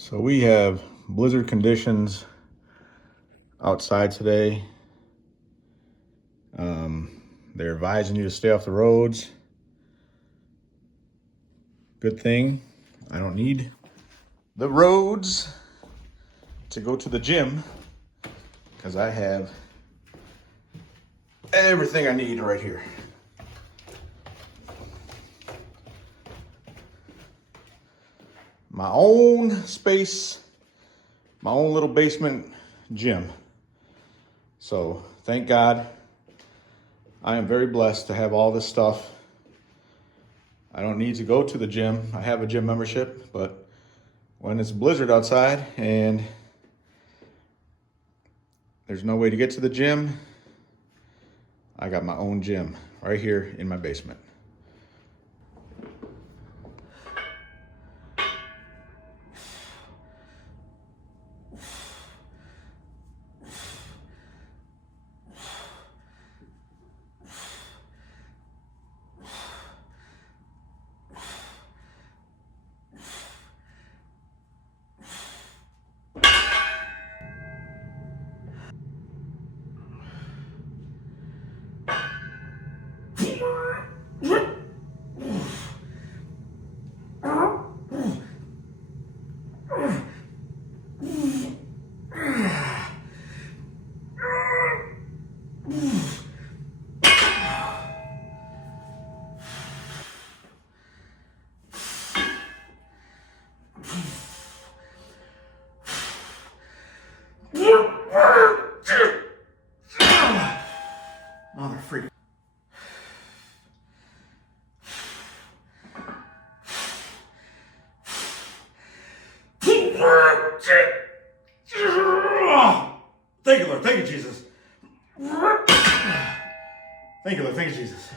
So we have blizzard conditions outside today. They're advising you to stay off the roads. Good thing I don't need the roads to go to the gym because I have everything I need right here. My own space, my own little basement gym. So thank God, I am very blessed to have all this stuff. I don't need to go to the gym. I have a gym membership, but when it's blizzard outside and there's no way to get to the gym, I got my own gym right here in my basement. Mother freak. Thank you, Lord. Thank you, Jesus. Thank you, Lord. Thank you, Jesus.